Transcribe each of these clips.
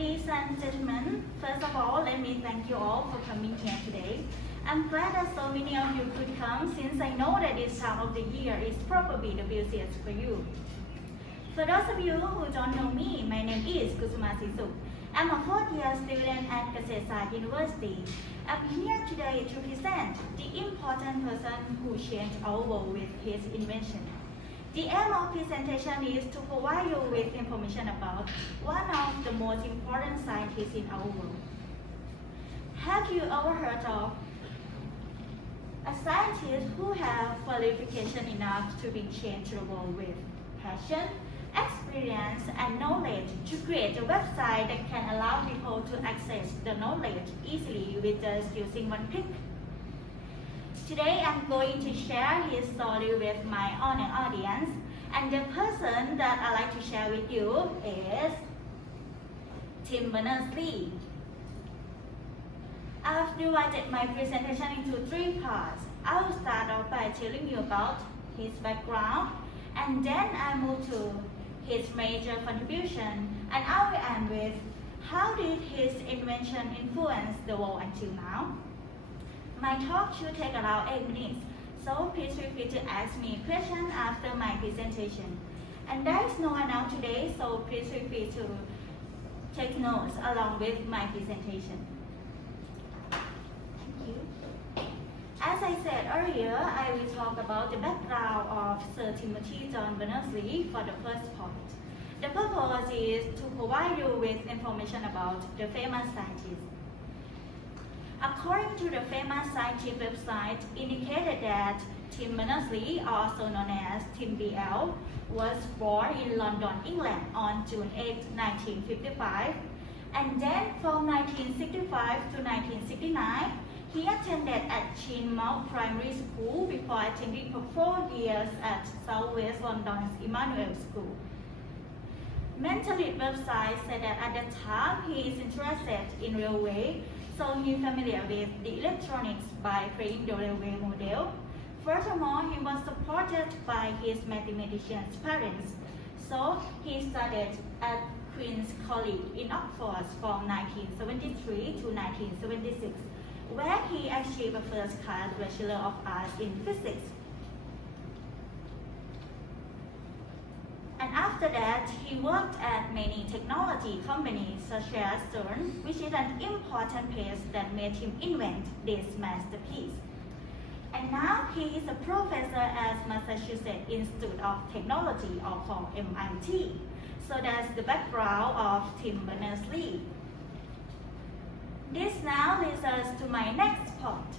Ladies and gentlemen, first of all, let me thank you all for coming here today. I'm glad that so many of you could come since I know that this time of the year is probably the busiest for you. For those of you who don't know me, my name is Kusuma Srisuk. I'm a fourth-year student at Kasetsart University. I'm here today to present the important person who changed our world with his invention. The aim of presentation is to provide you with information about one of the most important scientists in our world. Have you ever heard of a scientist who has qualification enough to be changeable with passion, experience, and knowledge to create a website that can allow people to access the knowledge easily with just using one click? Today, I'm going to share his story with my honored audience, and the person that I'd like to share with you is Berners-lee. I've divided my presentation into 3 parts. I will start off by telling you about his background, and then I move to his major contribution, and I will end with how did his invention influence the world until now. My talk should take around 8 minutes, so please feel free to ask me questions after my presentation. And there is no one out today, so please feel free to take notes along with my presentation. Thank you. As I said earlier, I will talk about the background of Sir Timothy John Berners-lee for the first part. The purpose is to provide you with information about the famous scientist. According to the famous scientific website, indicated that Tim Berners-lee, also known as Tim BL, was born in London, England on June 8, 1955, and then from 1965 to 1969, he attended at Chinmouth Primary School before attending for 4 years at South West London's Emmanuel School. Mentalist website said that at the time he is interested in railway, so he is familiar with the electronics by playing the railway model. Furthermore, he was supported by his mathematician's parents, so he studied at Queen's College in Oxford from 1973 to 1976, where he achieved a first-class Bachelor of Arts in Physics. And after that, he worked at many technology companies such as CERN, which is an important place that made him invent this masterpiece. And now he is a professor at Massachusetts Institute of Technology, or called MIT. So that's the background of Tim Berners-lee. This now leads us to my next point.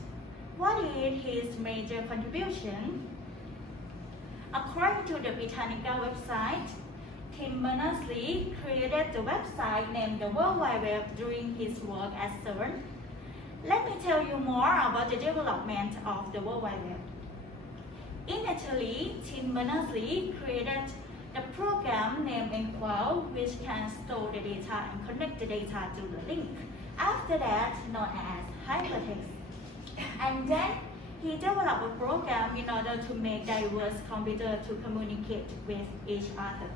What is his major contribution? According to the Britannica website, Tim Berners-lee created the website named the World Wide Web during his work at CERN. Let me tell you more about the development of the World Wide Web. Initially, Tim Berners-lee created the program named Enqual, which can store the data and connect the data to the link. After that, known as hypertext. And then he developed a program in order to make diverse computers to communicate with each other.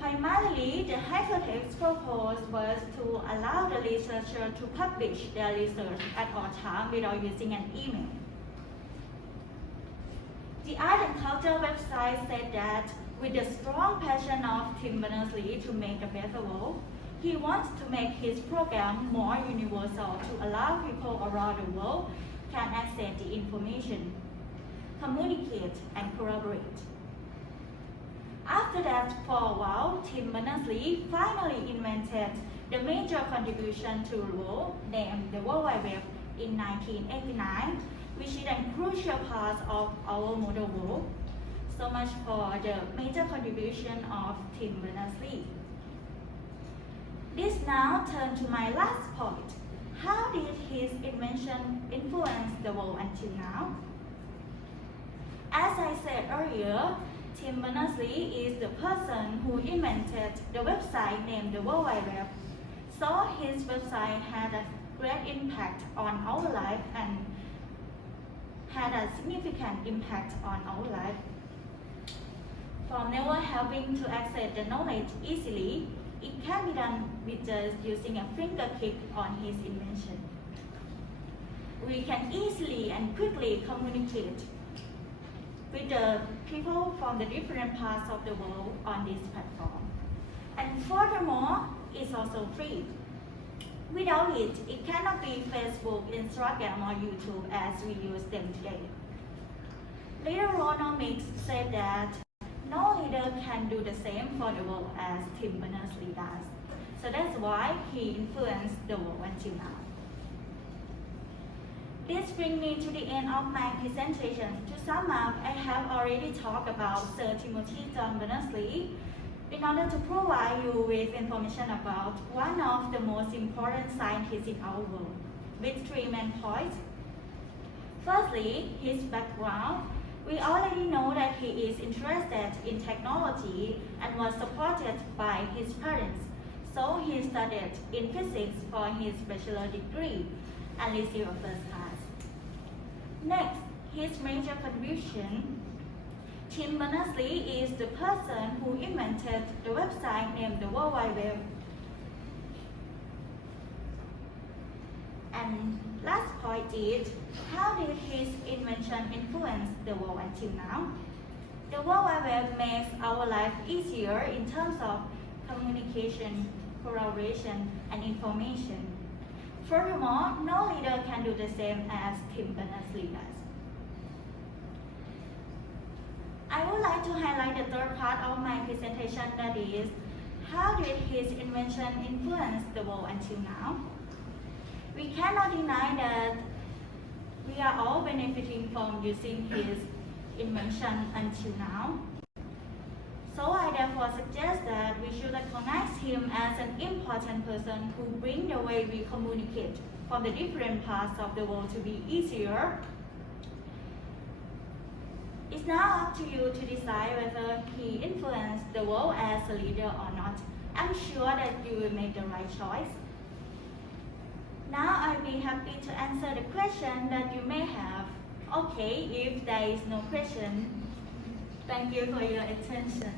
Primarily, the hypertext purpose was to allow the researcher to publish their research at all times without using an email. The Art and Culture website said that with the strong passion of Tim Berners-lee to make a better world, he wants to make his program more universal to allow people around the world can access the information, communicate, and collaborate. After that, for a while, Tim Berners-lee finally invented the major contribution to the world named the World Wide Web in 1989, which is a crucial part of our modern world. So much for the major contribution of Tim Berners-lee. This now turns to my last point. How did his invention influence the world until now? As I said earlier, Tim Berners-lee is the person who invented the website named the World Wide Web. So his website had a great impact on our life and had a significant impact on our life. From never having to access the knowledge easily, It can be done with just using a finger click on his invention. We can easily and quickly communicate with the people from the different parts of the world on this platform. And furthermore, it's also free. Without it, it cannot be Facebook, Instagram, or YouTube as we use them today. Leader Ronomics said that no leader can do the same for the world as Tim Berners-lee does. So that's why he influenced the world until now. This brings me to the end of my presentation. To sum up, I have already talked about Sir Timothy John Berners-lee in order to provide you with information about one of the most important scientists in our world, with 3 main points. Firstly, his background. We already know that he is interested in technology and was supported by his parents, so he studied in physics for his bachelor degree and received a first class. Next, his major contribution. Tim Berners-Lee is the person who invented the website named the World Wide Web. And last point is, how did his invention influence the world until now? The World Wide Web makes our life easier in terms of communication, collaboration, and information. Furthermore, no leader can do the same as Tim Berners-Lee does. I would like to highlight the third part of my presentation, that is, how did his invention influence the world until now? We cannot deny that we are all benefiting from using his invention until now. So I therefore suggest that we should recognize him as an important person who brings the way we communicate from the different parts of the world to be easier. It's now up to you to decide whether he influenced the world as a leader or not. I'm sure that you will make the right choice. Now I'll be happy to answer the question that you may have. Okay, if there is no question, thank you for your attention.